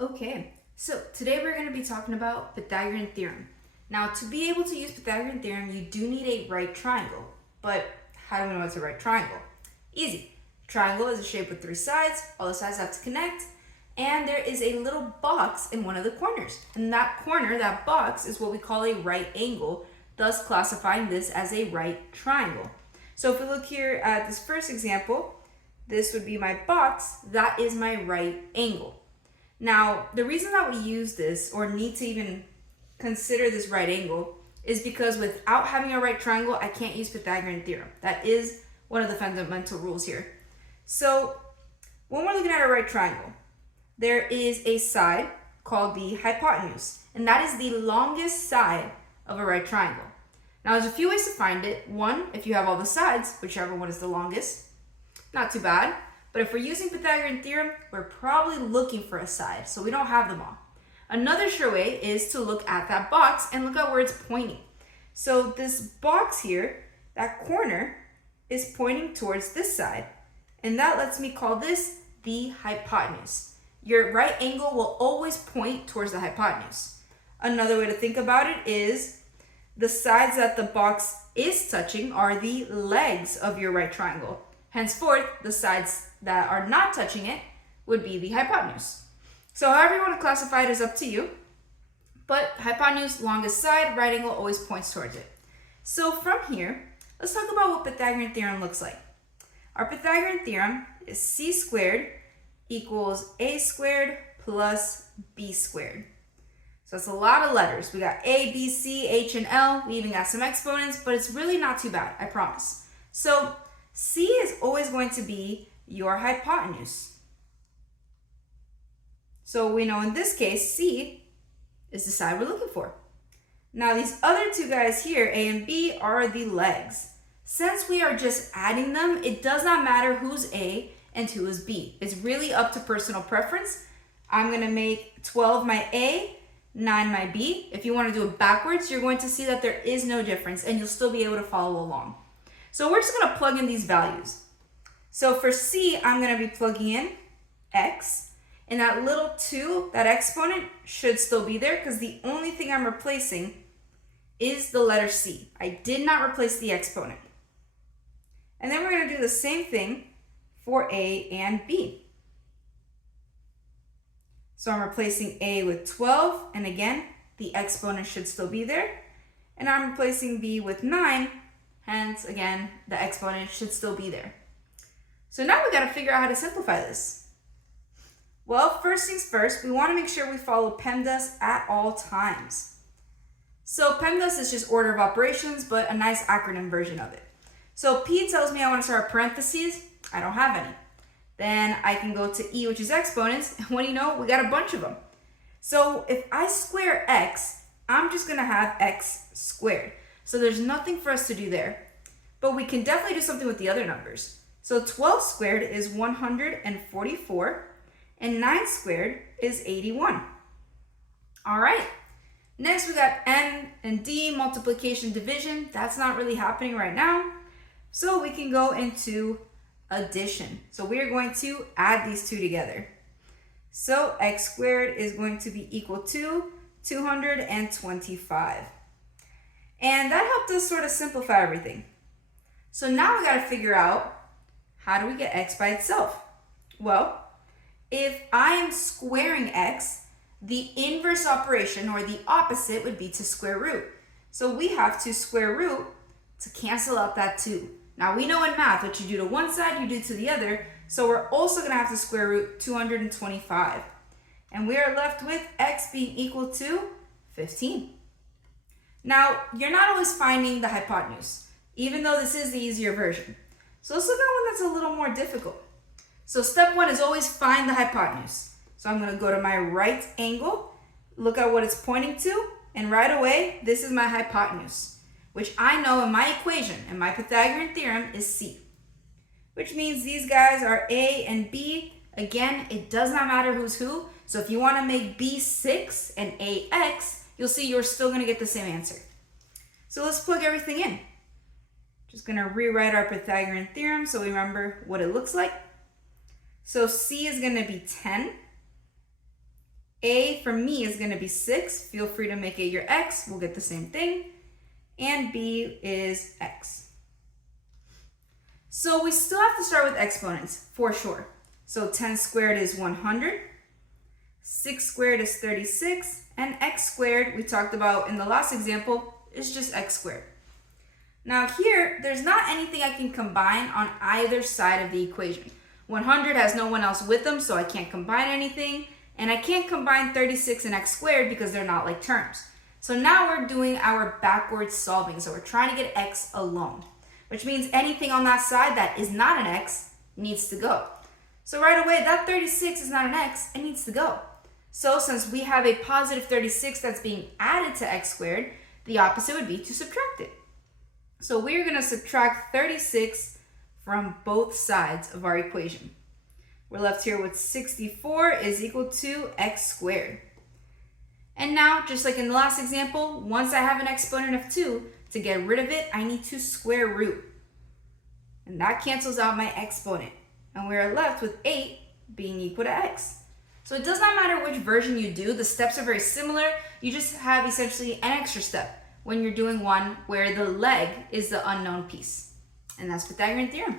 Okay, so today we're going to be talking about Pythagorean Theorem. Now, to be able to use Pythagorean Theorem, you do need a right triangle. But how do we know it's a right triangle? Easy. Triangle is a shape with three sides. All the sides have to connect. And there is a little box in one of the corners. And that corner, that box, is what we call a right angle, thus classifying this as a right triangle. So if we look here at this first example, this would be my box. That is my right angle. Now, the reason that we use this or need to even consider this right angle is because without having a right triangle, I can't use Pythagorean theorem. That is one of the fundamental rules here. So when we're looking at a right triangle, there is a side called the hypotenuse, and that is the longest side of a right triangle. Now, there's a few ways to find it. One, if you have all the sides, whichever one is the longest, not too bad. But if we're using Pythagorean theorem, we're probably looking for a side, so we don't have them all. Another sure way is to look at that box and look at where it's pointing. So this box here, that corner, is pointing towards this side, and that lets me call this the hypotenuse. Your right angle will always point towards the hypotenuse. Another way to think about it is the sides that the box is touching are the legs of your right triangle. Henceforth, the sides that are not touching it would be the hypotenuse. So however you want to classify it is up to you. But hypotenuse, longest side, right angle always points towards it. So from here, let's talk about what Pythagorean theorem looks like. Our Pythagorean theorem is c squared equals a squared plus b squared. So it's a lot of letters. We got a, b, c, h, and l. We even got some exponents, but it's really not too bad, I promise. So c is always going to be your hypotenuse. So we know in this case, c is the side we're looking for. Now these other two guys here, a and b, are the legs. Since we are just adding them, it does not matter who's a and who is b. It's really up to personal preference. I'm going to make 12 my a, 9 my b. If you want to do it backwards, you're going to see that there is no difference and you'll still be able to follow along. So we're just going to plug in these values. So for c, I'm going to be plugging in x. And that little 2, that exponent, should still be there because the only thing I'm replacing is the letter c. I did not replace the exponent. And then we're going to do the same thing for a and b. So I'm replacing a with 12. And again, the exponent should still be there. And I'm replacing b with 9. Hence, again, the exponent should still be there. So now we got to figure out how to simplify this. Well, first things first, we want to make sure we follow PEMDAS at all times. So PEMDAS is just order of operations, but a nice acronym version of it. So P tells me I want to start parentheses. I don't have any. Then I can go to E, which is exponents. And what do you know? We got a bunch of them. So if I square x, I'm just going to have x squared. So there's nothing for us to do there. But we can definitely do something with the other numbers. So 12 squared is 144. And 9 squared is 81. All right. Next, we got n and d, multiplication, division. That's not really happening right now. So we can go into addition. So we are going to add these two together. So x squared is going to be equal to 225. And that helped us sort of simplify everything. So now we got to figure out, how do we get x by itself? Well, if I am squaring x, the inverse operation or the opposite would be to square root. So we have to square root to cancel out that 2. Now we know in math what you do to one side, you do to the other. So we're also going to have to square root 225. And we are left with x being equal to 15. Now, you're not always finding the hypotenuse, even though this is the easier version. So let's look at one that's a little more difficult. So step 1 is always find the hypotenuse. So I'm going to go to my right angle, look at what it's pointing to, and right away, this is my hypotenuse, which I know in my equation, in my Pythagorean theorem, is c. Which means these guys are a and b. Again, it does not matter who's who. So if you want to make b 6 and a x, you'll see you're still going to get the same answer. So let's plug everything in. Just going to rewrite our Pythagorean theorem so we remember what it looks like. So c is going to be 10. A for me is going to be 6. Feel free to make A your x. We'll get the same thing. And B is x. So we still have to start with exponents for sure. So 10 squared is 100. 6 squared is 36. And x squared, we talked about in the last example, is just x squared. Now here, there's not anything I can combine on either side of the equation. 100 has no one else with them, so I can't combine anything. And I can't combine 36 and x squared because they're not like terms. So now we're doing our backwards solving. So we're trying to get x alone, which means anything on that side that is not an x needs to go. So right away, that 36 is not an x, it needs to go. So since we have a positive 36 that's being added to x squared, the opposite would be to subtract it. So we're going to subtract 36 from both sides of our equation. We're left here with 64 is equal to x squared. And now, just like in the last example, once I have an exponent of 2, to get rid of it, I need to square root. And that cancels out my exponent. And we're left with 8 being equal to x. So it does not matter which version you do, the steps are very similar. You just have essentially an extra step when you're doing one where the leg is the unknown piece. And that's Pythagorean theorem.